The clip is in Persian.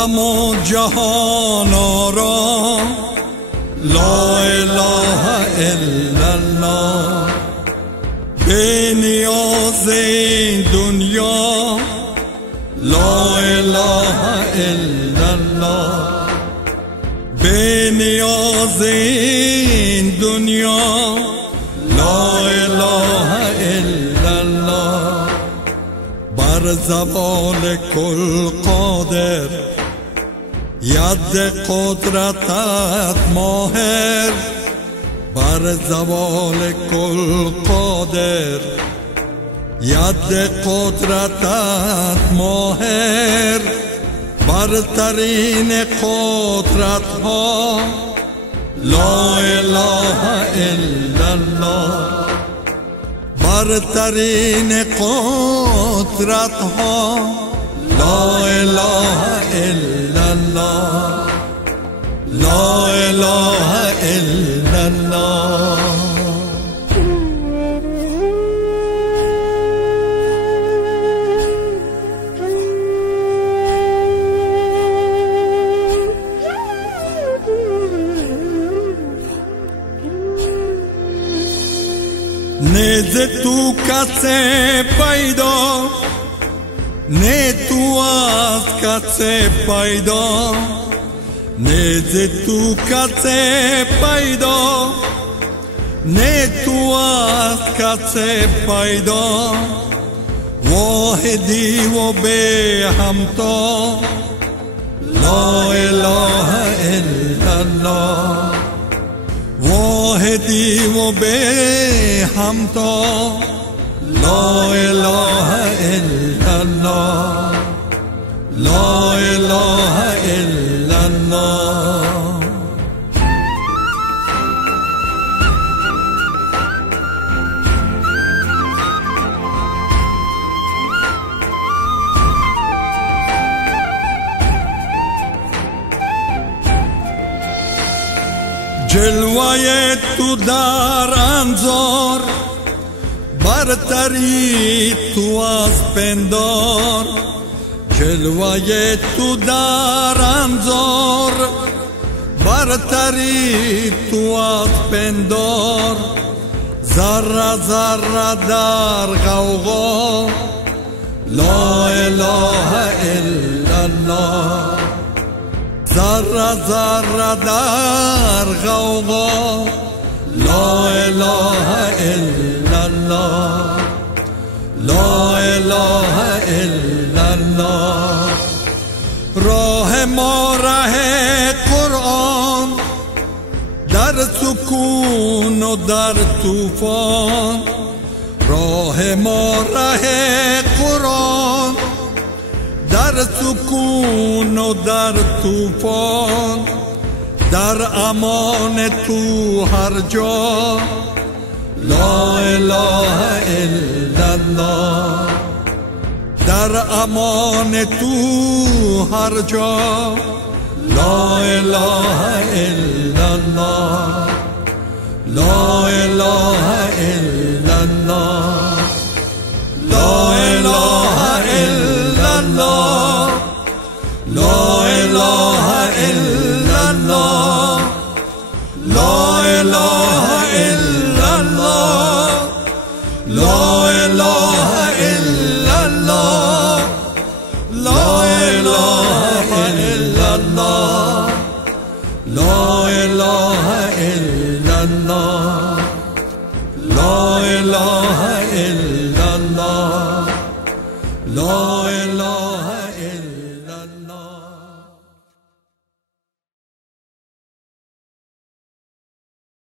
عالم و جهان را لا اله الا الله. بی نیاز این دنیا لا اله الا الله. بی نیاز این دنیا لا اله الا الله. بر زوال کل قادر ید قدرتت ماهر. بر زوال کل قادر ید قدرتت ماهر. برترین قدرت ها لا اله الا الله. برترین قدرت ها لا اله الا الله. لا اله الا الله. نه ز تو کس پیدا نه تو از کس پیدا. نه ز تو کس پیدا نه تو از کس پیدا. واحدی و بی همتا لا اله الا الله. واحدی و بی همتا لا اله الا الله. لا اله الا الله. جلوه تو در انظار برتری تو از پندار. جلوه تو در انظار برتری تو از پندار. ذره ذره در غوغا لا اله الا الله. ذره ذره در غوغا لا اله الا الله. لا اله الا الله. راه ما ره قرآن در سکون و در طوفان. راه ما ره قرآن در سکون و در طوفان. در امان تو هر جا لا اله الا الله. در امان تو هر جا لا اله الا الله. لا اله الا الله. لا اله الا الله. لا اله الا الله. لا اله الا الله. لا اله الا الله. لا اله الا الله. لا اله الا الله. لا اله الا الله. لا